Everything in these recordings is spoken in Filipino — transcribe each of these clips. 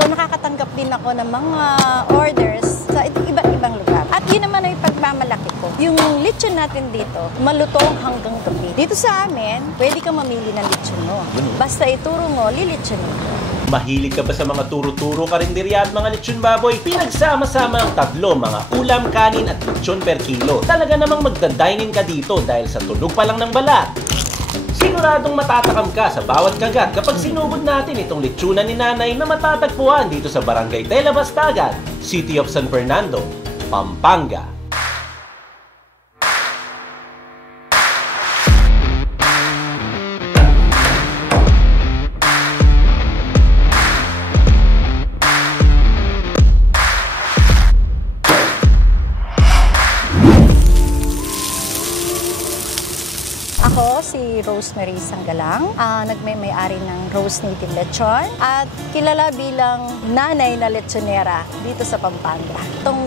So nakakatanggap din ako ng mga orders sa iba't ibang lugar. At yun naman ay pagmamalaki ko. Yung lechon natin dito, malutong hanggang gabi. Dito sa amin, pwede kang mamili ng lechon mo. Basta ituro mo, lilechon mo. Mahilig ka ba sa mga turo-turo karinderya at mga lechon baboy? Pinagsama-sama ang tatlo, mga ulam, kanin at lechon per kilo. Talaga namang magda-dine-in ka dito dahil sa tunog pa lang ng balat. Siguradong matatakam ka sa bawat kagat kapag sinubod natin itong lechonan ni Nanay na matatagpuan dito sa Barangay Tela-Bastagan, City of San Fernando, Pampanga. Ako si Rosemary Sanggalang, nagmay-ari ng Rose Native Lechon at kilala bilang nanay na lechonera dito sa Pampanga. Itong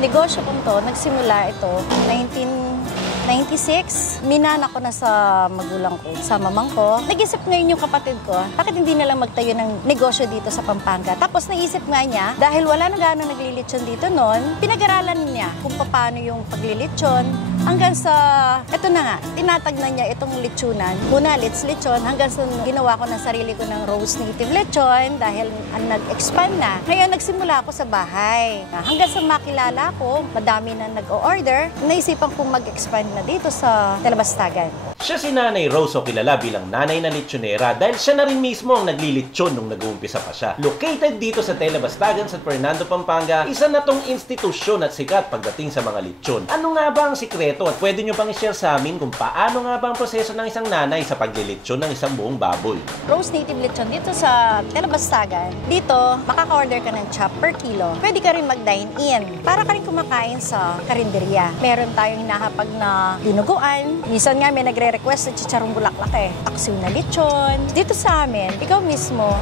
negosyo kong to, nagsimula ito 1996. Minana ko na sa magulang ko, sa mamang ko. Nag-isip ngayon yung kapatid ko, bakit hindi na lang magtayo ng negosyo dito sa Pampanga? Tapos naisip nga niya, dahil wala na gano'ng naglilitsyon dito noon, pinag-aralan niya kung paano yung paglilitsyon. Hanggang sa, eto na nga, tinatag na niya itong lechonan. Una, lechon, hanggang sa ginawa ko na sarili ko ng Rose Native Lechon dahil nag-expand na. Ngayon, nagsimula ako sa bahay. Hanggang sa makilala ko, madami na nag-o-order, naisipan kong mag-expand na dito sa Tela-Bastagan. Siya si Nanay Rose o kilala bilang nanay na lechonera dahil siya na rin mismo ang naglilitsyon nung nag-uumpisa pa siya. Located dito sa Tela-Bastagan, San Fernando, Pampanga, isa na tong institusyon at sikat pagdating sa mga lechon. Ano nga ba ang sikreto at pwede nyo pang i-share sa amin kung paano nga ba ang proseso ng isang nanay sa paglilitsyon ng isang buong baboy? Rose Native Lechon dito sa Tela-Bastagan. Dito, makaka-order ka ng chop per kilo. Pwede ka rin mag-dine-in para ka rin kumakain sa karinderya. Meron tayong hinahapag na dinuguan. Minsan nga may nagre-request sa chicharong bulaklak taksiw na lechon. Dito sa amin, ikaw mismo,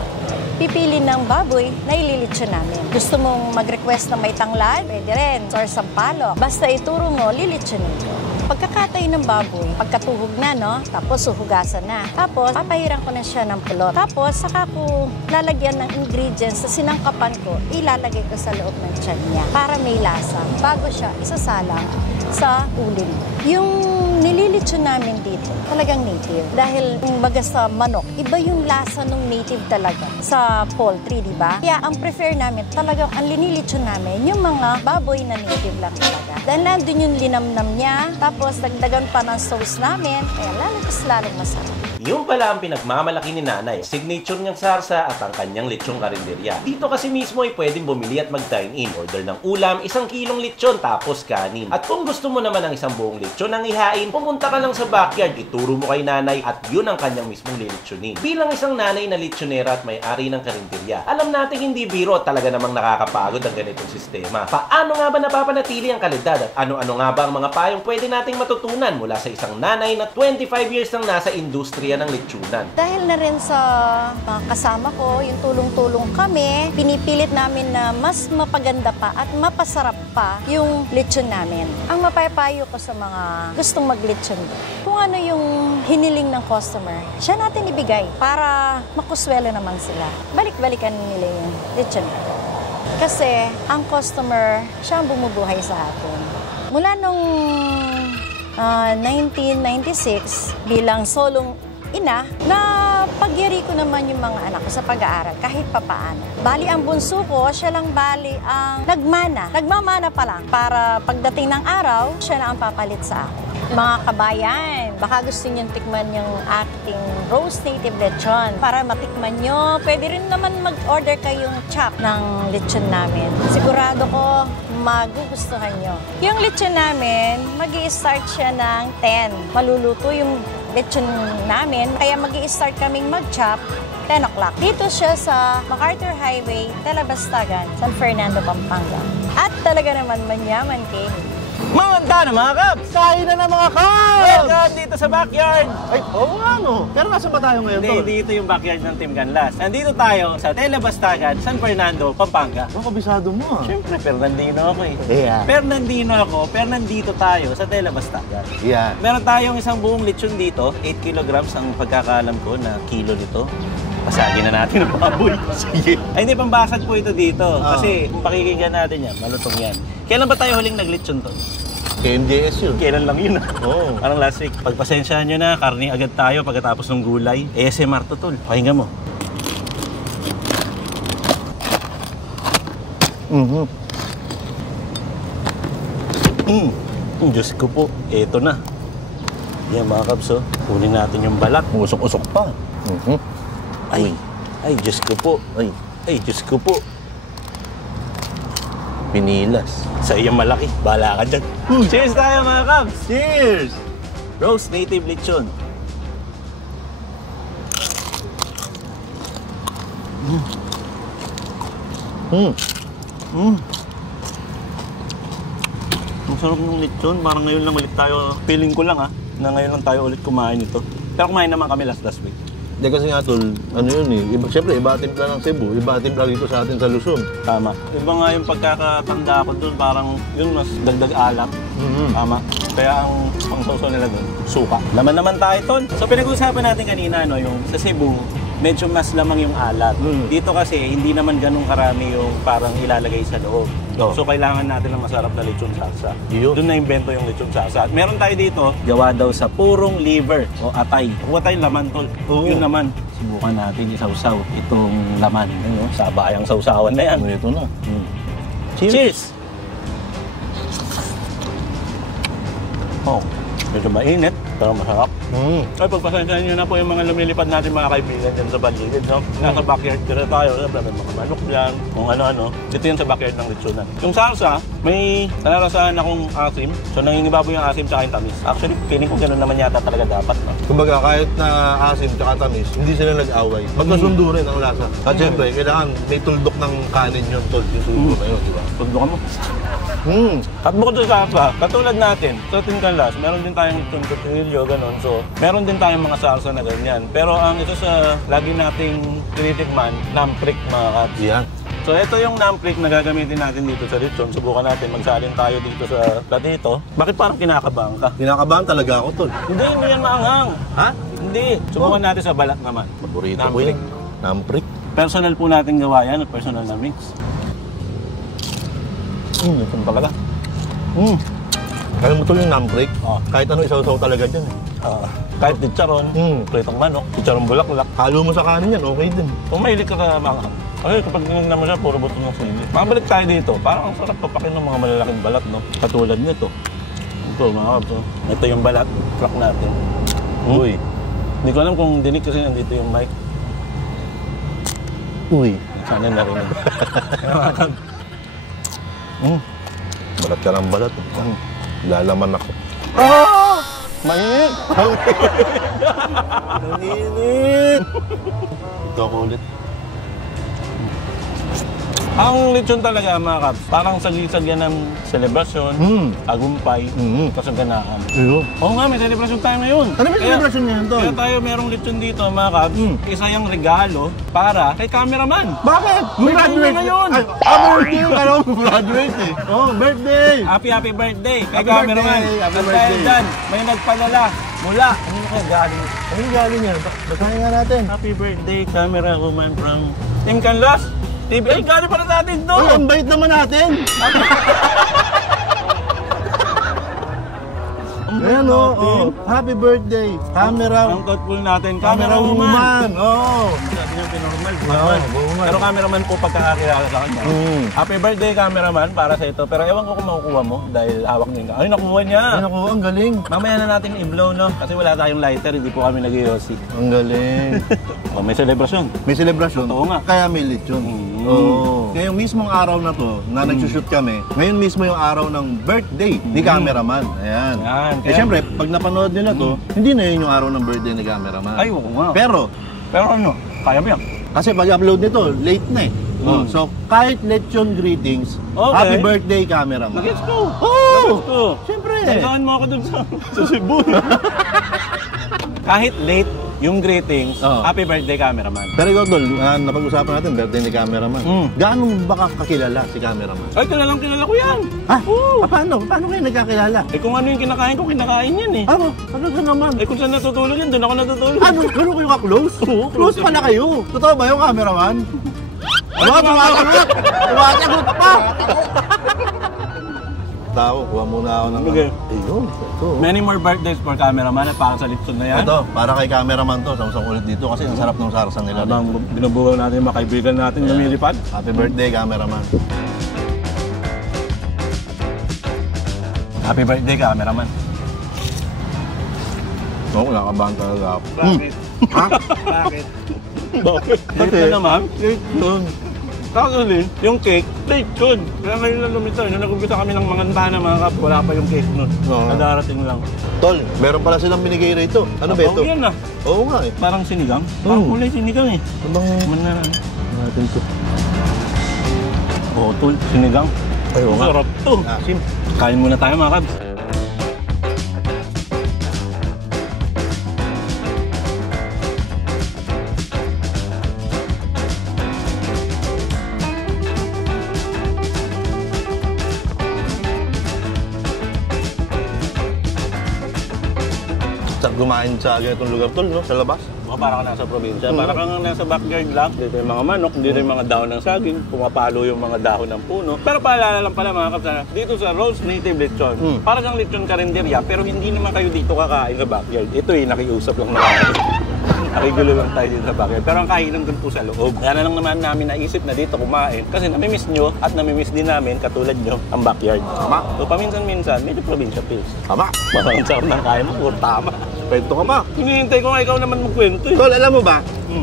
pipili ng baboy na ililitsyon namin. Gusto mong mag-request na may tanglad? Pwede rin. Or sampalo. Basta ituro mo, lilitsonin mo. Pagkakatay ng baboy, pagkatuhog na, no? Tapos suhugasan na. Tapos, papahiran ko na siya ng pulot. Tapos, saka ko lalagyan ng ingredients sa sinangkapan ko, ilalagay ko sa loob ng tiyan niya para may lasa bago siya isasalang sa uling. Yung nililitsyon namin dito, talagang native. Dahil baga sa manok, iba yung lasa ng native talaga sa poultry, di ba? Kaya ang prefer namin, talagang ang linilitsyon namin, yung mga baboy na native lang talaga. Dahil nandun yung linamnam niya, tapos dagdagan pa ng sauce namin, kaya lalong masarap. Yung pala ang pinagmamalaki ni Nanay, signature niyang sarsa at ang kanyang lechong karinderya. Dito kasi mismo ay pwedeng bumili at mag-dine-in. Order ng ulam, 1 kilong lechon tapos kanin. At kung gusto mo naman ng isang buong lechon ang ihain, pumunta ka lang sa backyard, ituro mo kay Nanay at yun ang kanyang mismong lilitsonin. Bilang isang nanay na lechonera at may-ari ng karinderya, alam natin hindi biro, talaga namang nakakapagod ang ganitong sistema. Paano nga ba napapanatili ang kalidad at ano-ano nga ba ang mga payong pwede nating matutunan mula sa isang nanay na 25 years nang nasa industriya ng lechonan? Dahil na rin sa kasama ko, yung tulong-tulong kami, pinipilit namin na mas mapaganda pa at mapasarap pa yung lechon namin. Ang mapapayo ko sa mga gustong mag-lechon, kung ano yung hiniling ng customer, siya natin ibigay para makuswelo naman sila. Balik-balikan nila yung lechon. Kasi ang customer, siya ang bumubuhay sa atin. Mula nung 1996, bilang solong ina, na pagyari ko naman yung mga anak ko sa pag-aaral kahit papaano. Bali ang bunso ko, siya lang bali ang nagmamana pa lang para pagdating ng araw, siya na ang papalit sa akin. Mga kabayan, baka gusto nyo tikman yung ating Rose Native Lechon. Para matikman nyo, pwede rin naman mag-order kayong chop ng lechon namin. Sigurado ko, magugustuhan nyo. Yung lechon namin, mag-i-start siya ng 10. Maluluto yung lechon namin, kaya mag-i-start kaming mag-chop 10 o'clock. Dito siya sa MacArthur Highway, Tela-Bastagan, San Fernando, Pampanga. At talaga naman manyaman kayo. Manganda na mga Kabs! Kain na mga Kabs! Welcome dito sa backyard! Ay, oo nga no. Pero nasa ba tayo ngayon? Hindi, dito yung backyard ng Team Canlas. Nandito tayo sa Tela-Bastagan, San Fernando, Pampanga. Ang kabisado mo Siyempre, Fernandino ako eh. Yeah. Fernandino ako, pero nandito tayo sa Tela-Bastagan. Yeah. Meron tayong isang buong lechon dito, 8 kilograms ang pagkakaalam ko na kilo nito. Pasagin na natin ang baboy. Sige. Ay, hindi, pambasag po ito dito. Ah. Kasi kung pakikinggan natin yan, malutong yan. Kailan ba tayo huling naglitsyon to? KMJS yun. Kailan lang yun? Oo. Parang last week. Pagpasensyahan nyo na, karne agad tayo pagkatapos ng gulay. ASMR to, tol. Pakinggan mo. Diyos ko po, eto na. Yan mga kabs, oh. Kunin natin yung balat. Usok-usok pa. Ay, ay, Diyos ko po. Ay, Diyos ko po. Pinilas. Sa iyong malaki, bahala ka dyan. Cheers tayo mga kabs! Cheers! Roast native lechon. Ang sarap ng lechon. Parang ngayon lang ulit tayo. Feeling ko lang na ngayon lang tayo ulit kumain ito. Pero kumain naman kami last week. Hindi kasi nga tol, ano yun eh. Siyempre, iba timpla ng Cebu, iba timpla dito sa atin sa Luzon. Tama. Iba nga yung pagkakatanda ko doon, parang yun mas dagdag alak. Tama. Kaya ang pangsawsaw nila doon, suka. Laman naman tayo, Ton. So pinag-usapan natin kanina, no, yung sa Cebu, medyo mas lamang yung alat. Dito kasi, hindi naman ganun karami yung parang ilalagay sa loob. Oh. So kailangan natin ng masarap na lechon salsa. Yun. Doon na-invento yung lechon salsa. At meron tayo dito, gawa daw sa purong liver o atay. Kuha tayong laman, Tol. Oo. Yun naman. Subukan natin isawsaw itong laman. Ano, sabayang sawsawan na yan. Ito na. Cheers! Oh, medyo mainit, pero masarap. Ay, pagpasensyahan nyo na po yung mga lumilipad natin mga kaibigan dyan sa paligid, no? Nasa backyard tira tayo, may mga manok dyan, kung ano-ano. Ito yun sa backyard ng lechonan. Yung salsa, may nararasahan akong asim. So, nangingibaboy yung asim sa yung tamis. Actually, feeling ko gano'n naman yata talaga dapat, no? Kumbaga, kahit na asim tsaka tamis, hindi sila nag-away. Magkasundo rin ang lasa. At syempre, kailangan may tuldok ng kanin yun, tol. Yung sundo na yun, di ba? Pagdukan mo. At bukod sa salsa, katulad natin, sa Tincanlas, meron din tayong tuntutilyo, gano'n. So, meron din tayong mga salsa na ganyan. Pero ang ito sa lagi nating tinitikman, namprik mga kats. Yan. So, ito yung namprik na gagamitin natin dito sa lechon. Subukan natin, magsalin tayo dito sa platito. Bakit parang kinakabahan ka? Kinakabahan talaga ako, tol. Hindi yan maanghang. Ha? Hindi. Subukan natin sa balat naman. Paborito ko Namprik. yun. Namprik. Personal po natin gawa yan, at personal na mix. Ito talaga. Kaya mo tol yung namprik. Oh. Kahit ano isaw-saw talaga dyan eh. Kahit chicharon, pritong manok, chicharon bulaklak. Halo mo sa kanin yan, okay din. Kung mahilig ka sa mga ay, kapag tinignan mo siya, puro buto ng sili. Makabalik tayo dito. Parang ang sarap papakin ng mga malalaking balat, no? Katulad nito. Ito, mga kabs, no? Ito yung balat. Crack natin. Uy. Hindi ko alam kung dinig kasi nandito yung mic. Uy. Sana narinig. Balat ka ng balat. Lalaman ako. Mainit! Nanginit! Ito ako ulit. Ang lechon talaga mga kaps, parang sagisag yan ng selebrasyon, tagumpay, kasaganaan. Ayun. Oo nga, may selebrasyon tayo ngayon. Ano ba yung celebration ngayon, tol? Kaya tayo merong lechon dito mga kaps, isa yung regalo para kay cameraman. Bakit? Birthday ngayon! Ay, birthday! Kala ko graduate eh. Oh, birthday! Happy birthday kay Happy cameraman. birthday, happy At dahil birthday. dyan, may nagpadala mula. Ano na kaya galing? Ano yung galing yan? Basahin nga natin. Happy birthday, camera woman from Team Canlas. TV, ay, galing para sa atin to! Uy, ang bait naman natin! Ayan o, happy birthday, camera Ang thoughtful natin, camera woman! Oo! Hindi natin yung pinormal. Oo, woman. Pero cameraman po pagkakakilala sa kanya. Happy birthday cameraman para sa ito. Pero ewan ko kung makukuha mo dahil hawak niya yung ay, nakuha niya! Ay, naku, ang galing! Mamaya na natin i-blow, no? Kasi wala tayong lighter, hindi po kami nag-iossi. Ang galing! Oh, may selebrasyon. May celebration. Totoo nga. Kaya may lechon. Oo. Ngayong mismong araw na to, na nagsushoot kami, ngayon mismo yung araw ng birthday ni cameraman. Ayan. Yan, Eh syempre, pag napanood nyo na to, hindi na yun yung araw ng birthday ni cameraman. Ay, oo nga. Pero, ano, kaya mo yan. kasi pag-upload nito, late na eh. So, kahit lechon greetings, Okay. happy birthday cameraman. Let's go! Oh! Let's go! Siyempre. Sasaan mo ako dun sa Cebu. Kahit late, yung greetings, Oo. happy birthday cameraman. Pero ikaw, Tol, napag-usapan natin, birthday ni cameraman. Gaano ba kakilala si cameraman? Ay, kilala ko yan. Ha? Oo. Paano? Paano kayo nagkakilala? Eh kung ano yung kinakain ko, kinakain yan eh. Ano? Ano ka naman? Eh kung saan natutulog yan, doon ako natutulog. Ano? Gano'n kayo ka-close? Oo, close pala kayo. Totoo ba yung cameraman? Ano? Tumasagot! Tumasagot pa! Tao, kuha muna ako ng... Okay. Ayun, ito. Many more birthdays for cameraman at para sa litson na yan. Ito, para kay cameraman to, samsang ulit dito kasi ang sarap ng sarsa nila. Habang binubuhay natin yung mga kaibigan natin lumilipad. Happy birthday, cameraman. Happy birthday cameraman. Oo, nakabahan talaga ako. Bakit? Ha? Bakit? Bakit? Bakit? Bakit na naman? Yun. Actually, yung cake, late yun. Kaya ngayon lang lumitaw. Nung nag-umpisa kami ng mga tana, mga kap, wala pa yung cake nun. Oo. Nadarating lang. Tol, meron pala silang binigay rito. Ano ba ito? Oo, yan ah. Oo nga eh. Parang sinigang. Parang kulay sinigang eh. Abang Man na. natin to. Oo, tol. Sinigang. Ay, oo nga. Sarap to. Asim. Kain muna tayo mga kabs. Sarap kumain sa ganitong lugar, Tol, no? Sa labas. O, para ka nasa probinsya. Para kang nasa backyard lang. Dito yung mga manok, dito yung mga dahon ng saging, pumapalo yung mga dahon ng puno. Pero paalala lang pala mga kapsana, dito sa Rose Native Lechon, para kang lechon karinderya, pero hindi naman kayo dito kakain sa backyard. Ito eh, nakiusap lang naman. Nakigulo lang tayo dito sa backyard. Pero ang kainan dun po sa loob. Kaya na lang naman namin naisip na dito kumain. Kasi namimiss nyo at namimiss din namin, katulad nyo, ang backyard. Tama. So paminsan-minsan, medyo probinsya feels. Tama. Maraming sarap ng kain mo, puro tama. Kwento ka pa. Hinihintay ko nga ikaw naman magkwento eh. Tol, alam mo ba?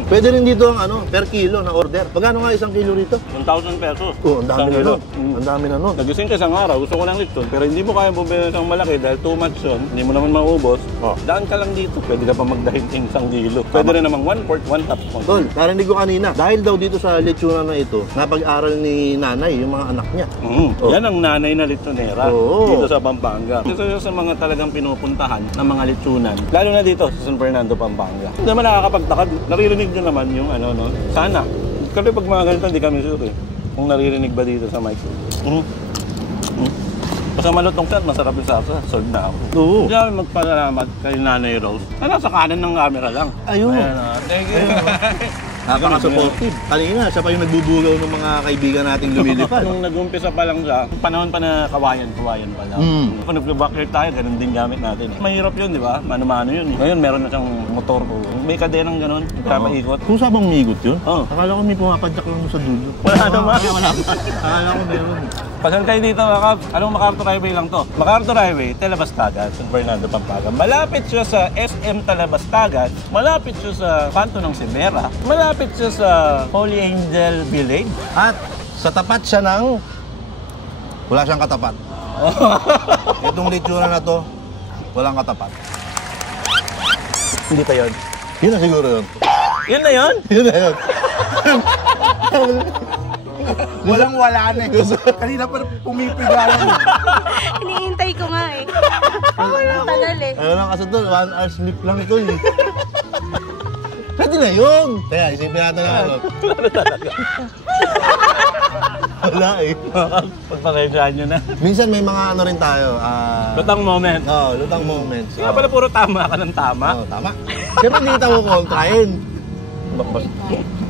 Pwede rin dito ang ano, per kilo na order. Magkano nga isang kilo rito? 1,000 pesos. Oo, ang dami Isang na kilo. nun. Ang dami na nun. Nagising ka isang araw, gusto ko ng lechon, pero hindi mo kaya bumili ng malaki dahil too much yun, hindi mo naman maubos. Oh. Daan ka lang dito, pwede ka pa magdahiting isang kilo. Pwede rin namang 1/4, 1/2. Tol, narinig ko kanina, dahil daw dito sa lechonan na ito, napag-aral ni nanay yung mga anak niya. Oh. Yan ang nanay na lechonera Oo. dito sa Pampanga. Isa sa mga talagang pinupuntahan ng mga lechonan, lalo na dito sa San Fernando, Pampanga. Hindi naman nakakapagtakad, naririnig nyo naman yung ano, no? Sana. Kasi pag mga ganito, hindi kami sure eh. Kung naririnig ba dito sa mic. Basta malutong siya at masarap yung sarsa, sold na ako. Oo. Hindi kami magpasalamat kay Nanay Rose. Nasa kanan ng camera lang. Ayun. Ayan, thank you. Napaka-supportive. Kanina, siya pa yung nagbubugaw ng mga kaibigan nating lumilipad. Nung nag-umpisa pa lang siya, panahon pa na kawayan pa lang. Kung nag-backyard tayo, ganun din gamit natin. Mahirap yun, di ba? Mano-mano yun. Ngayon, meron na siyang motor ko. May kadenang ganun, papaikot. Kung saan bang umigot yun? Oo. Akala ko may pumapadyak lang sa dulo. Wala naman. Wala pa. Akala ko meron. Pasan kayo dito, mga kabs. Anong MacArthur Highway lang to? MacArthur Highway, Talabastagan, San Fernando, Pampanga. Malapit siya sa SM Talabastagan. Malapit siya sa Kanto ng Simera. Malapit siya sa Holy Angel Village. At sa tapat siya ng... Wala siyang katapat. Itong lechonan na to, walang katapat. Hindi pa yun. Yun na siguro yun. Yun na yun? Yun na yun. Walang-wala na eh. Kanina pa pumipigalan eh. Hinihintay ko nga eh. Ang tagal eh. Ano lang kasi doon, 1 hour sleep lang ito eh. Pwede na yun! Kaya isipin natin na ano. Wala eh. Pagpakensyahan nyo na. Minsan may mga ano rin tayo. Lutang moment. Oo, lutang moments. Kaya pala puro tama ka ng tama. Oo, tama. Siyempre hindi kita ko kontrahin. Bakbas.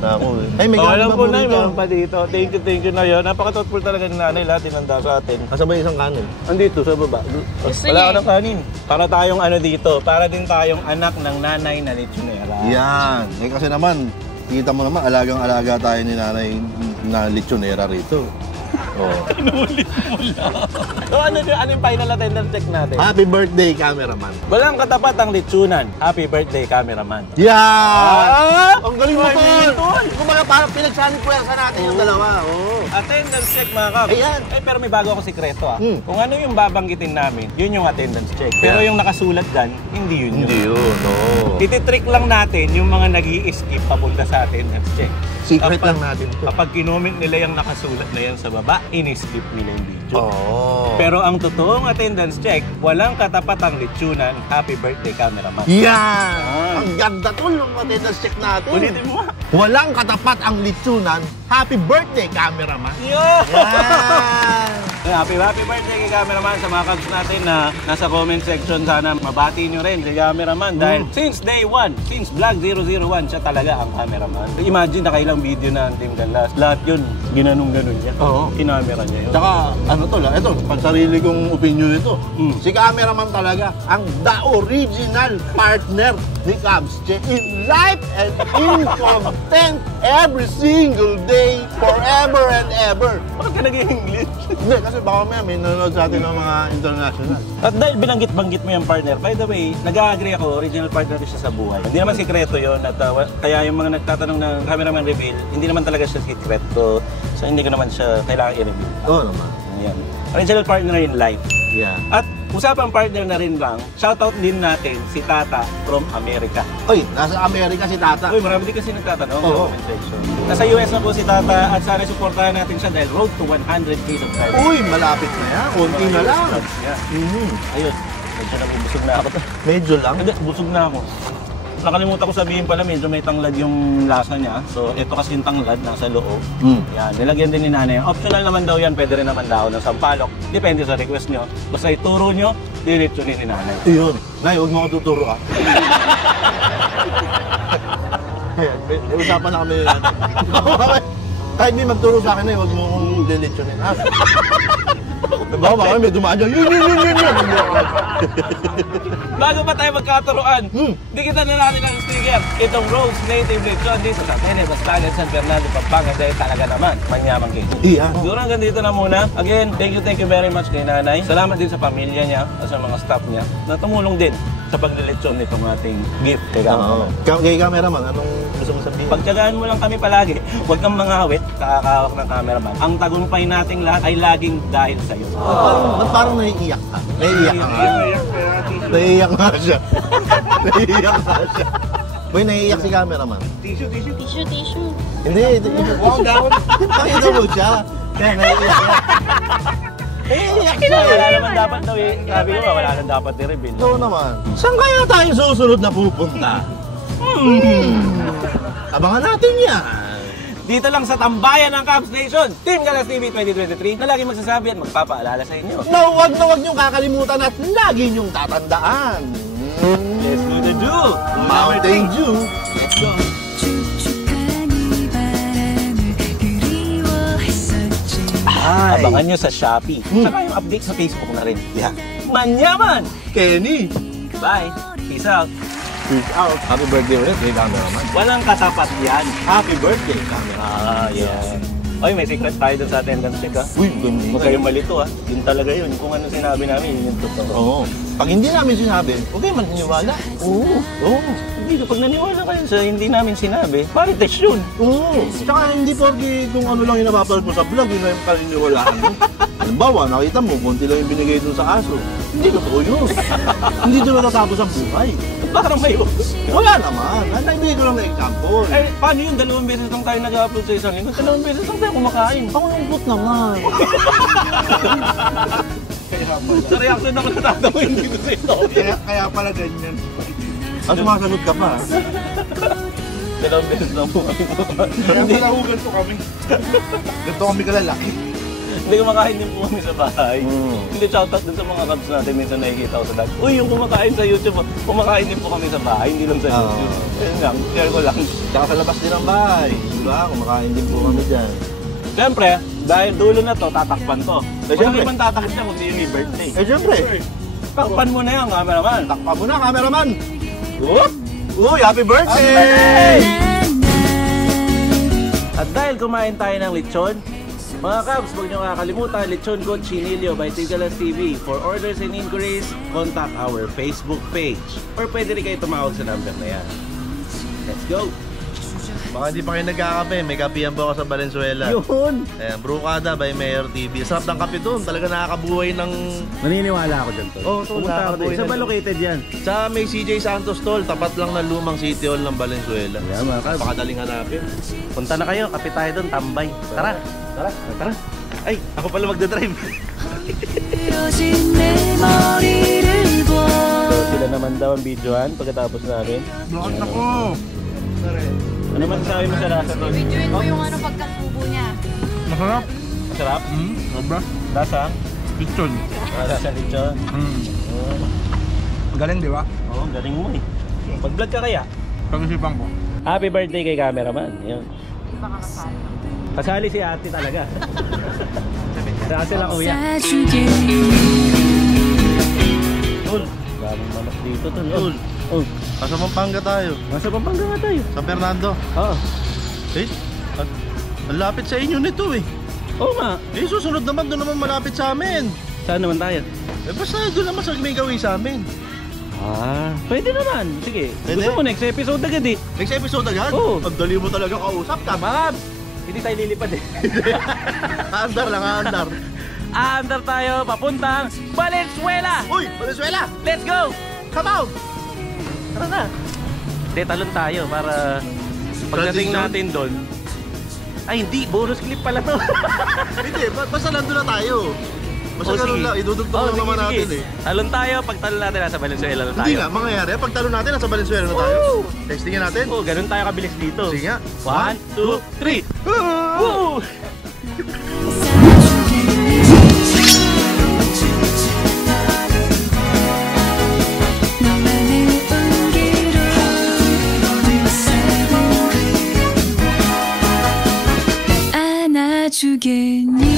Ako eh. Ay, may Alam gamit ko pa na po dito. meron pa dito. Thank you na yun. Napaka-thoughtful talaga ni nanay. Lahat tinanda sa atin. Kasabay isang kanin. Andito sa baba. Gusto Wala niya ka ng kanin. Para tayong ano dito. Para din tayong anak ng nanay na lechonera. Yan. Eh kasi naman, kita mo naman, alagang-alaga tayo ni nanay na lechonera rito. Oh. Inulit mo lang. So ano yung final attendance check natin? Happy birthday, cameraman. Walang katapat ang lechonan. Happy birthday, cameraman. Yeah! Ah! Ang galing mo, Ay, Tol! Kumbaga parang pinagsani puwersa natin yung dalawa. Oh. Attendance check mga Kabs. Ayan. Pero may bago ako sikreto Kung ano yung babanggitin namin, yun yung attendance check. Pero Yeah. yung nakasulat dyan, hindi yun. Hindi yun, no. Tititrick lang natin yung mga nag-i-skip papunta sa attendance check. Secret lang natin to. Kapag kinoment nila yung nakasulat na yan sa baba, in-skip nila yung video. Oh. Pero ang totoong attendance check, walang katapatang lechonan, happy birthday cameraman. Yan! Ang ganda tol ng attendance check natin. Ulitin mo nga. Walang katapat ang litsunan. Happy birthday, cameraman! Yo! Yan! Happy birthday kay cameraman sa mga Kabs natin na nasa comment section. Sana mabati nyo rin si cameraman dahil since day 1, since vlog 001, siya talaga ang cameraman. Imagine nakailang video na ang Team Ganlas. Lahat yun, ginanong-ganon niya. Oo. Kinamera niya yun. Tsaka, ano tol, ito, pansarili kong opinion ito. Si cameraman talaga ang the original partner ni Kabs Check in life and in content every single day, forever and ever. Bakit ka nag-English? Hindi, kasi baka may nanonood sa atin ng mga international. At dahil binanggit-banggit mo yung partner, by the way, nag-agree ako, original partner din siya sa buhay. Hindi naman sikreto yun at kaya yung mga nagtatanong ng cameraman reveal, hindi naman talaga siya sikreto. So hindi ko naman siya kailangan i-reveal. Oo naman. Yan. Original partner in life. Yeah. At usapang partner na rin lang, shoutout din natin si Tata from America. Oy, nasa Amerika si Tata. Uy, marami din kasi nagtatanong sa Oo. comment section. Nasa US na po si Tata at sana supportahan natin siya dahil road to 100k subscribers. Uy, malapit na yan. Konti na lang. Yeah. Ayun, medyo nabubusog na ako. Medyo lang. Hindi, busog na ako. Nakalimutan ko sabihin pala, medyo may tanglad yung lasa niya. So, ito kasi yung tanglad, nasa loob. Yan, nilagyan din ni nanay. Optional naman daw yan, pwede rin naman daw ng sampalok. Depende sa request nyo. Basta ituro nyo, diretsunin ni nanay. Iyon. Nay, huwag mo ako tuturo ah. May usapan na kami yun. Kahit may magturo sa akin na huwag mo akong dilitsyonin. Ah. Baka may dumaan dyan. Yun. Bago pa tayo magkaturuan, dikitan na natin ang sticker. Itong Rose Native Lechon dito sa Tenebas, Bagan, San Fernando, Pampanga. Dahil talaga naman, manyamang kayo. Iya. Siguro hanggang dito na muna. Again, thank you very much kay nanay. Salamat din sa pamilya niya at sa mga staff niya na tumulong din sa paglilechon nitong ating gift kay Oo. cameraman. Kay cameraman, anong gusto mo sabihin? Pagtyagaan mo lang kami palagi. Huwag kang mangawit, kakakawak ng cameraman. Ang tagumpay nating lahat ay laging dahil sa iyo. Ba't parang naiiyak ka? Naiiyak ka nga. Naiiyak nga siya. Naiiyak nga siya. Boy, naiiyak si cameraman. Tissue. Hindi. Wow, gawin. Pakita mo siya. Kaya naiiyak siya. Naiiyak siya. Wala naman dapat daw eh. Sabi ko ba, wala naman dapat i-reveal. Oo naman. Saan kaya tayo susunod na pupunta? Abangan natin yan. Dito lang sa tambayan ng Kabs Nation, Team Galas TV 2023 na lagi magsasabi at magpapaalala sa inyo. Na huwag niyong kakalimutan at lagi niyong tatandaan. Let's do the do! Mountain Dew. Let's go! Abangan nyo sa Shopee. Saka yung update sa Facebook na rin. Yeah. Manyaman! Kenny. Bye! Peace out! Peace out. Happy birthday ulit kay cameraman. Walang katapat yan. Happy birthday, cameraman. Yan. Oy, may secret tayo dun sa attendance check ha. Uy, ganda. Huwag kayong malito ha. Yun talaga yun. Kung ano sinabi namin, yun yung totoo. Oo. Pag hindi namin sinabi, huwag kayo maniniwala. Oo. Oo. Hindi, pag naniwala kayo sa hindi namin sinabi, marites yun. Oo. Tsaka hindi porke kung ano lang yung napapalad mo sa vlog, yun na yung paniniwalaan mo. Halimbawa, nakita mo, konti lang yung binigay dun sa aso. Hindi totoo yun. Hindi doon natatapos ang buhay. Parang may Wala naman. Nagbigay ko lang na example. Eh, paano yun? 2 beses lang tayo nag-upload sa isang linggo. 2 beses lang tayo kumakain. Ako lungkot naman. Sa reaction ako natatawa, hindi ko sa ito. Kaya pala ganyan. Ang sumasagot ka pa. 2 beses lang po kami kumakain. Kaya pala ganito kami. Ganito kami kalalaki. Hindi, kumakain din po kami sa bahay. Hindi, shoutout dun sa mga Kabs natin. Minsan nakikita ko sa dad. Uy, yung kumakain sa YouTube, kumakain din po kami sa bahay, hindi lang sa YouTube. Ayun lang, share ko lang. Tsaka sa labas din ang bahay. Diba? Kumakain din po kami dyan. Siyempre, dahil dulo na to, tatakpan to. Kung siyempre. ano ibang tatakpan siya, kung yung birthday. Eh, syempre. Takpan mo na yan, cameraman. Takpa mo na, cameraman. Whoop! Uy, happy birthday! At dahil kumain tayo ng lechon, mga Kabs, huwag niyo kakalimutan, Lechon Con Chinilio by Team Galas TV. For orders and inquiries, contact our Facebook page. Or pwede rin kayo tumawag sa number na yan. Let's go! Baka hindi pa kayo nagkakape, may kapihan po ako sa Valenzuela. Yun! Ayan, Brewcada by Mayor TV. Sarap ng kape doon, talaga nakakabuhay ng... Naniniwala ako dyan, tol. Oo, tol, Pumunta ako nakakabuhay doon. Saan ba na- located yan? Sa may CJ Santos Tol, tapat lang ng lumang City Hall ng Valenzuela. Yeah, mga kabs. Pakadaling hanapin. Punta na kayo, kape tayo doon, tambay. Tara! Tara! Tara! Ay, ako pala magdadrive. So, sila naman daw ang videohan pagkatapos namin. Blokat ako. Ano man sabi mo sa lasa, tol? Videoin mo yung pagkasubo niya. Masarap. Masarap? Sobra. Lasa? Lechon. Lasa lechon. Galing, di ba? Oo, galing mo eh. Mag-vlog ka kaya? Pag-isipan ko. Happy birthday kay cameraman. Yun. Kasali si ate talaga. Saan sila kuya? Tol, daming manok dito, tol. Tol. Oh, Nasa Pampanga tayo. nasa Pampanga nga tayo. Sa Fernando. Oo. Eh, ang lapit sa inyo nito eh. Oo nga. Eh, susunod naman, doon naman malapit sa amin. Saan naman tayo? Eh, basta doon naman sa may gawin sa amin. Pwede naman. Sige. Pwede? Gusto mo next episode agad eh. Next episode agad? Oo. Ang dali mo talaga kausap, tama? Hindi tayo lilipad eh. Aandar lang, aandar. Aandar tayo papuntang Valenzuela. Uy, Venezuela! Let's go! Come out! Tara na. Hindi, talon tayo para pagdating Transition? natin doon. Ay, hindi. Bonus clip pala to. Hindi, basta nandun na tayo. Basta Oh, ganun sige. lang, idudugtong lang sige, naman sige. natin eh. Talon tayo. Pag talon natin, nasa Valenzuela na tayo. Hindi nga, mangyayari. Pag talo natin, nasa Valenzuela na tayo. Woo! Textingin natin. Oh, ganun tayo kabilis dito. Sige nga. 1, 2, 3. Woo! 안아주겠니